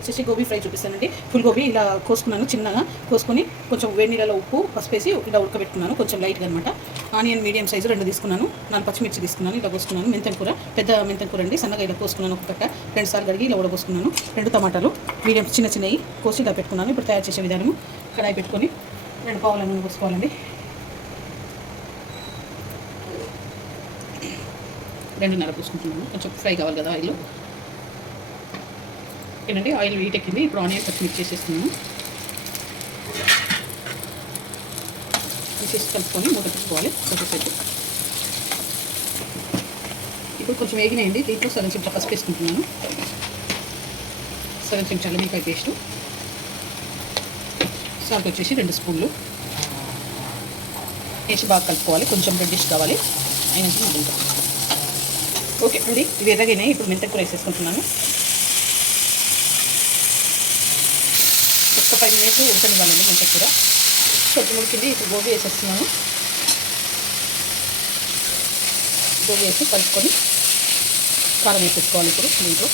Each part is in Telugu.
వచ్చేసి గోబీ ఫ్రై చూపిస్తానండి. ఫుల్ గోబీ ఇలా కోసుకున్నాను, చిన్నగా కోసుకొని కొంచెం వేడి నీళ్ళలో ఉప్పు పసుపు వేసి ఇలా ఉడకబెట్టుకున్నాను, కొంచెం లైట్గా అనమాట. ఆనియన్ మీడియం సైజు 2 తీసుకున్నాను, 4 పచ్చిమిర్చి తీసుకున్నాను, ఇలా కోసుకున్నాను. మెంతం కూర, పెద్ద మెంతం కూర అండి, సన్నగా ఇలా కోసుకున్నాను. ఒక కట్ట 2 సార్లు కడిగి ఇలా ఉడకోసుకున్నాను. 2 టమాటాలు మీడియం చిన్నవి కోసి ఇలా పెట్టుకున్నాను. ఇప్పుడు తయారు చేసే విధానము, కడాయి పెట్టుకొని 2 పావుల నూనె పోసుకోవాలండి. 2.5 పోసుకుంటున్నాను, కొంచెం ఫ్రై కావాలి కదా ఆయిల్. ఓకేనండి, ఆయిల్ హీట్ ఎక్కింది. ఇప్పుడు ఆనియన్ పచ్చిమిర్చి చేసేస్తున్నాను. తీసేసి కలుపుకొని మూత పెట్టుకోవాలి కొంచెంసేపు. ఇప్పుడు కొంచెం వేగినాయండి, దీంట్లో సగం చెంచా పసుపు వేసుకుంటున్నాను, సగం చెంచా అల్లం పేస్టు, సాల్ట్ వచ్చేసి 2 స్పూన్లు వేసి బాగా కలుపుకోవాలి. కొంచెం రెడ్డిష్ కావాలి అయినంత మగ్గుతాం. ఓకే అండి, ఇవి ఎర్రగానే ఇప్పుడు మెంతం కూర వేసేసుకుంటున్నాను. ఒక 5 మినిట్స్ ఉడకనివ్వాలండి మెంతం కూర. కొంచెం ఉడికింది, ఇప్పుడు గోబీ వేసేస్తున్నాను. గోబీ వేసి కలుపుకొని కారం వేసేసుకోవాలి. ఇప్పుడు దీంట్లో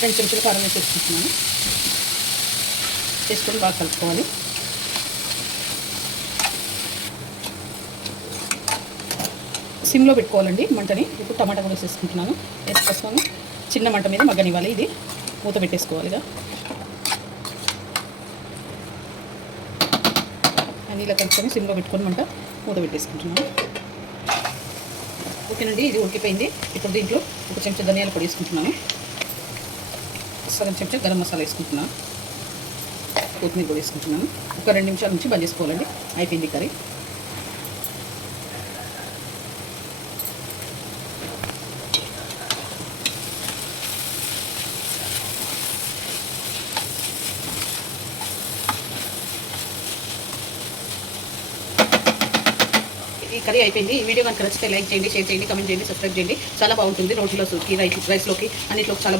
2 చెంచాలు కారం వేసేసుకుంటున్నాను. వేసుకొని బాగా కలుపుకోవాలి. సిమ్లో పెట్టుకోవాలండి మంటని. ఇప్పుడు టమాటా కూడా వేసేసుకుంటున్నాను. వేసుకొని చిన్న మంట మీద మగ్గనివ్వాలి. ఇది మూత పెట్టేసుకోవాలిగా. నీళ్ళ కలుపుకొని సిమ్లో పెట్టుకొని మంట మూత పెట్టేసుకుంటున్నాను. ఓకేనండి, ఇది ఉడికిపోయింది. ఇప్పుడు దీంట్లో 1 చెంచా ధనియాల పొడి వేసుకుంటున్నాను, సగం చెంచా గరం మసాలా వేసుకుంటున్నాను, కొత్తిమీర కూడా వేసుకుంటున్నాను. ఒక 2 నిమిషాల నుంచి బంద్ చేసుకోవాలండి. అయిపోయింది కర్రీ. ఈ కర్రీ అయిపోయింది. ఈ వీడియో కనుక నచ్చితే లైక్ చేయండి, షేర్ చేయండి, కామెంట్ చేయండి, సబ్స్క్రైబ్ చేయండి. చాలా బాగుంటుంది. రోటీలో రైస్లోకి అన్నింటిలోకి చాలా